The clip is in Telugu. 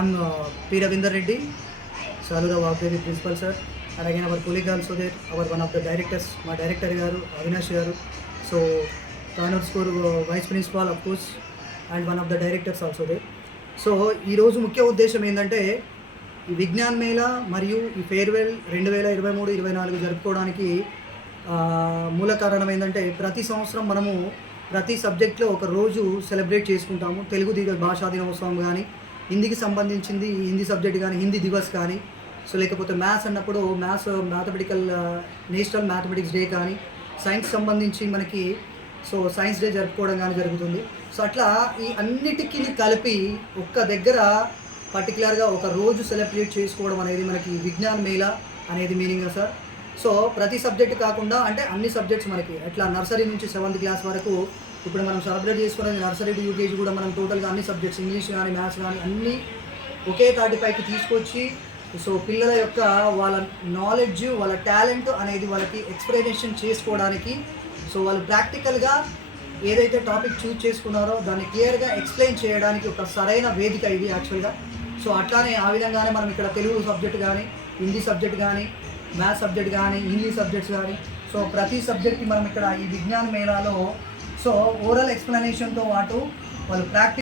I'm P Ravinder Reddy so అదుగా Vagdevi principal sir అలాగే our colleague also there our one of the directors మా డైరెక్టర్ గారు అవినాష్ గారు so Kanur school vice principal of course and one of the directors also there so ఈరోజు ముఖ్య ఉద్దేశం ఏంటంటే ఈ విజ్ఞాన్ మేళా మరియు ఈ ఫేర్వెల్ రెండు వేల ఇరవై మూడు ఇరవై నాలుగు జరుపుకోవడానికి మూల కారణం ఏంటంటే ప్రతి సంవత్సరం మనము ప్రతి సబ్జెక్ట్లో ఒక రోజు సెలబ్రేట్ చేసుకుంటాము. తెలుగు దిగ భాషా దినోత్సవం కానీ హిందీకి సంబంధించింది హిందీ సబ్జెక్ట్ కానీ హిందీ దివస్ కానీ సో లేకపోతే మ్యాథ్స్ అన్నప్పుడు maths mathematical national mathematics day కానీ సైన్స్ సంబంధించి మనకి సో సైన్స్ డే జరుపుకోవడం కానీ జరుగుతుంది. సో అట్లా ఈ అన్నిటికీ కలిపి ఒక్క దగ్గర పర్టికులర్గా ఒక రోజు సెలబ్రేట్ చేసుకోవడం అనేది మనకి విజ్ఞాన్ మేళా అనేది మీనింగ్ సార్. సో ప్రతి సబ్జెక్ట్ కాకుండా అంటే అన్ని సబ్జెక్ట్స్ మనకి ఎట్లా నర్సరీ నుంచి సెవెంత్ క్లాస్ వరకు ఇప్పుడు మనం సెలబ్రేట్ చేసుకునేది నర్సరీ టు యూకేజీ కూడా మనం టోటల్గా అన్ని సబ్జెక్ట్స్ ఇంగ్లీష్ కానీ మ్యాథ్స్ కానీ అన్నీ ఒకే తాటిపైకి తీసుకొచ్చి సో పిల్లల యొక్క వాళ్ళ నాలెడ్జ్ వాళ్ళ టాలెంట్ అనేది వాళ్ళకి ఎక్స్ప్లెనేషన్ చేసుకోవడానికి సో వాళ్ళు ప్రాక్టికల్గా ఏదైతే టాపిక్ చూజ్ చేసుకున్నారో దాన్ని క్లియర్గా ఎక్స్ప్లెయిన్ చేయడానికి ఒక సరైన వేదిక ఇది యాక్చువల్గా సో అట్లానే ఆ విధంగానే మనం ఇక్కడ తెలుగు సబ్జెక్ట్ కానీ హిందీ సబ్జెక్ట్ కానీ మ్యాథ్స్ సబ్జెక్ట్ కానీ ఇంగ్లీష్ సబ్జెక్ట్స్ కానీ. సో ప్రతి సబ్జెక్ట్కి మనం ఇక్కడ ఈ విజ్ఞాన మేళాలో సో ఓరల్ ఎక్స్ప్లెనేషన్తో పాటు వాళ్ళు ప్రాక్టీస్